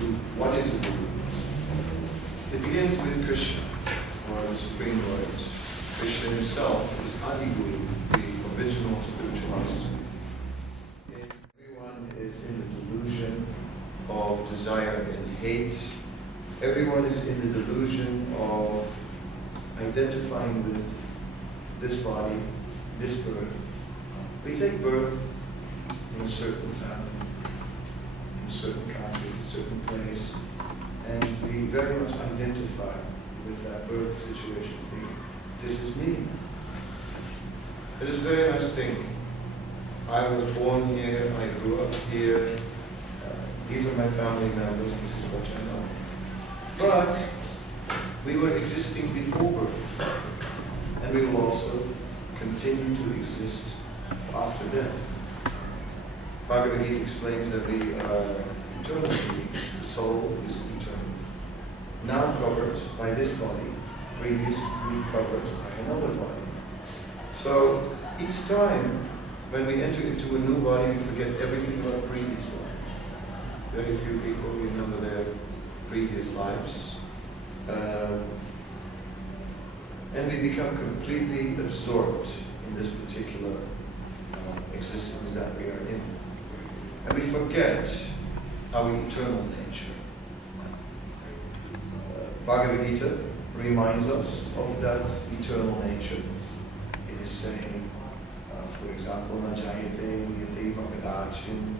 to what is a guru. It begins with Krishna, or the Supreme Lord. Krishna himself is Adi Guru, the original spiritual master. Everyone is in the delusion of desire and hate. Everyone is in the delusion of identifying with this body, this birth. We take birth in a certain family, in a certain country, a certain place, and we very much identify with that birth situation. This is me. It is very much think, I was born here, I grew up here, these are my family members, this is what I know. But we were existing before birth, and we will also continue to exist after death. Bhagavad Gita explains that we are eternal beings, the soul is eternal. Now covered by this body, previously covered by another body. So each time when we enter into a new body, we forget everything about the previous one. Very few people remember their previous lives. And we become completely absorbed in this particular existence that we are in. And we forget our eternal nature. Bhagavad Gita reminds us of that eternal nature. It is saying, for example, Najayate Yativa Kadachin.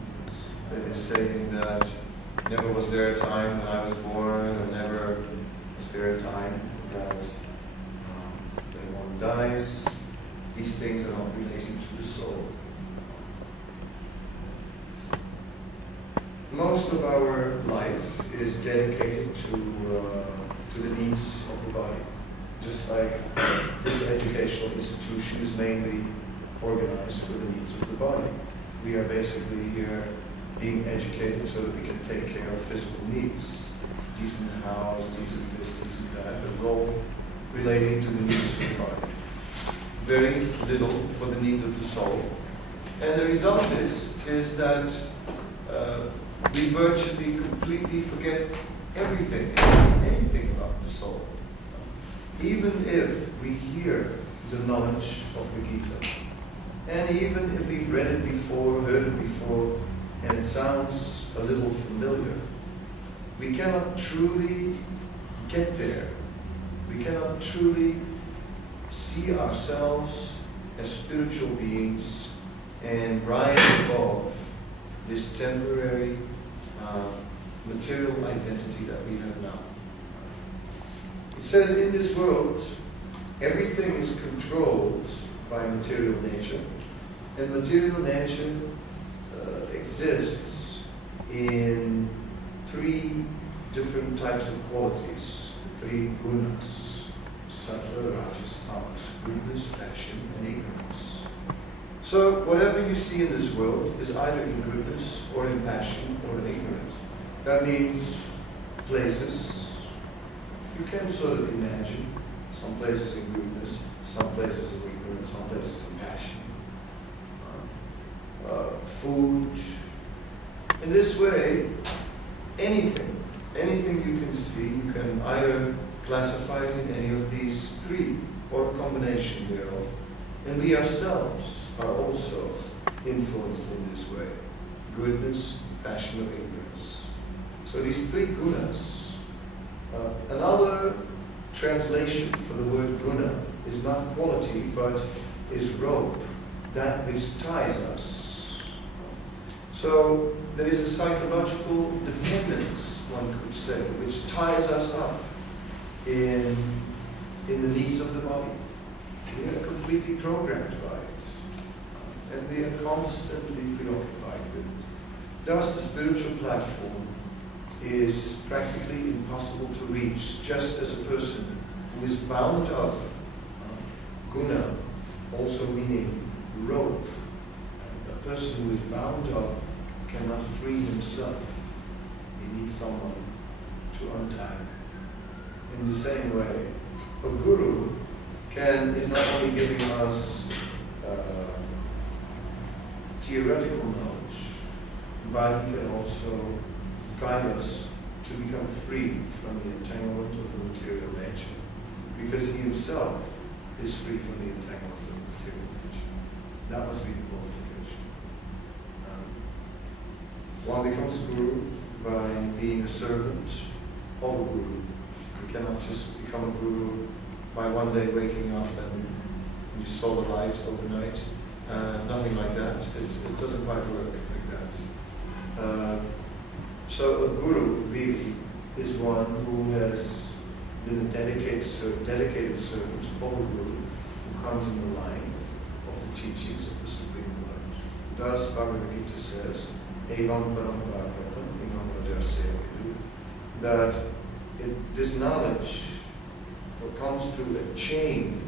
It is saying that never was there a time when I was born, and never was there a time that when one dies. These things are not relating to the soul. Most of our life is dedicated to the needs of the body. Just like this educational institution is mainly organized for the needs of the body. We are basically here being educated so that we can take care of physical needs. Decent house, decent this, decent that. It's all relating to the needs of the body. Very little for the needs of the soul. And the result is that we virtually completely forget everything about the soul. Even if we hear the knowledge of the Gita, and even if we've read it before, heard it before, and it sounds a little familiar, we cannot truly get there. We cannot truly see ourselves as spiritual beings and rise above this temporary material identity that we have now. It says in this world, everything is controlled by material nature, and material nature exists in three different types of qualities, three gunas: sattva, rajas, tamas, goodness, passion, and ignorance. So whatever you see in this world is either in goodness or in passion or in ignorance. That means places. You can sort of imagine some places in goodness, some places in ignorance, some places in passion. Food. In this way, anything you can see, you can either classify it in any of these three or a combination thereof. And we ourselves are also influenced in this way. Goodness, passion, or ignorance. So these three gunas. Another translation for the word guna is not quality, but is rope, that which ties us. So there is a psychological dependence, one could say, which ties us up in the needs of the body. We are completely programmed by it, and we are constantly preoccupied with it. Thus, the spiritual platform is practically impossible to reach, just as a person who is bound up, guna, also meaning rope. A person who is bound up cannot free himself. He needs someone to untie him. In the same way, a guru is not only giving us theoretical knowledge, but he can also guide us to become free from the entanglement of the material nature, because he himself is free from the entanglement of the material nature. That must be the qualification. One becomes guru by being a servant of a guru. You cannot just become a guru by one day waking up and you saw the light overnight. Nothing like that. It doesn't quite work like that. So a guru really is one who has been a dedicated servant of a guru who comes in the line of the teachings of the Supreme Lord. Thus Bhagavad Gita says, Evam Parampara Pratam Imam Rajasya Vidu, that this knowledge comes through a chain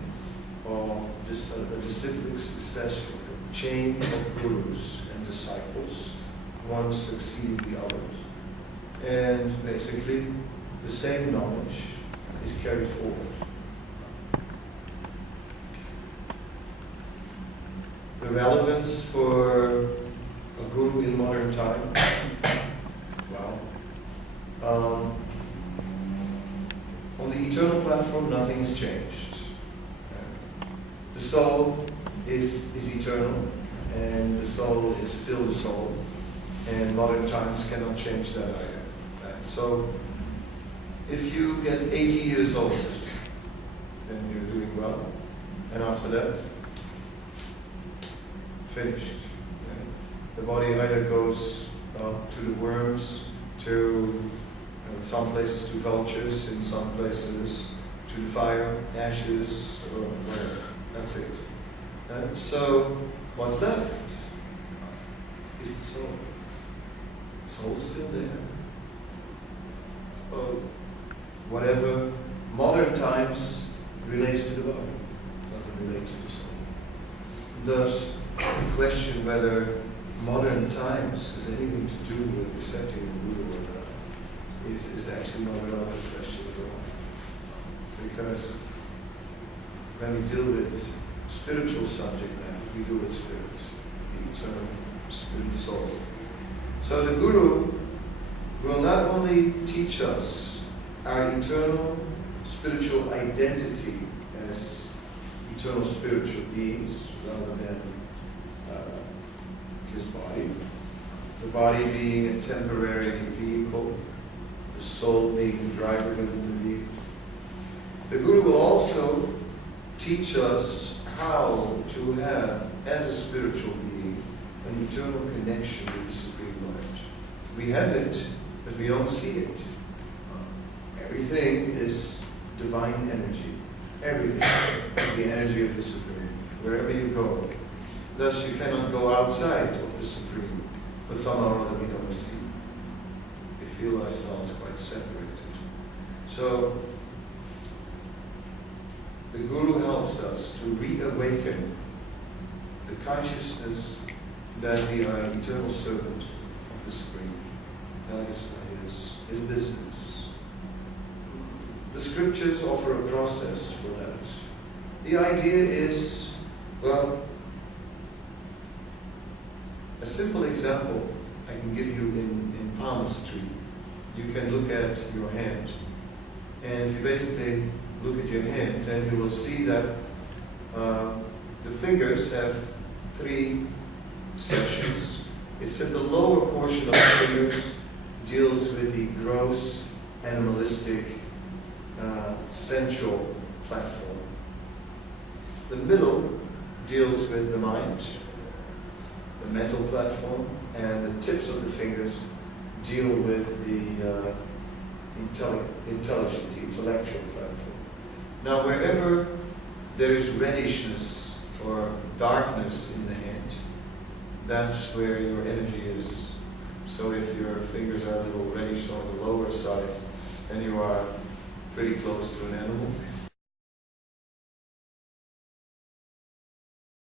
of a disciplic succession, a chain of gurus and disciples, one succeeding the others. And basically, the same knowledge is carried forward. The relevance for a guru in modern time, well, on the eternal platform, nothing has changed. The soul is eternal, and the soul is still the soul, and modern times cannot change that either. So, if you get 80 years old, then you're doing well, and after that, finished. The body either goes to the worms, to in some places to vultures, in some places to the fire, ashes, or whatever. That's it. So, what's left is the soul. The soul's still there. So, whatever modern times relates to the body, doesn't relate to the soul. Thus, the question whether modern times has anything to do with accepting the Buddha or not is actually not a relevant question at all. Because when we deal with spiritual subject matter, we deal with spirit, the eternal spirit soul. So the Guru will not only teach us our eternal spiritual identity as eternal spiritual beings rather than this body, the body being a temporary vehicle, the soul being the driver within the vehicle. The Guru will also teach us how to have, as a spiritual being, an eternal connection with the Supreme Lord. We have it, but we don't see it. Everything is divine energy. Everything is the energy of the Supreme, wherever you go. Thus, you cannot go outside of the Supreme, but somehow or other we don't see. We feel ourselves quite separated. So, the Guru helps us to reawaken the consciousness that we are an eternal servant of the Supreme. That is his business. The scriptures offer a process for that. The idea is, well, a simple example I can give you in palmistry. You can look at your hand, and if you basically look at your hand, then you will see that the fingers have three sections. It's in the lower portion of the fingers deals with the gross, animalistic, sensual platform. The middle deals with the mind, the mental platform, and the tips of the fingers deal with the intelligent, the intellectual platform. Now, wherever there is reddishness or darkness in the hand, that's where your energy is. So if your fingers are a little reddish on the lower side, then you are pretty close to an animal.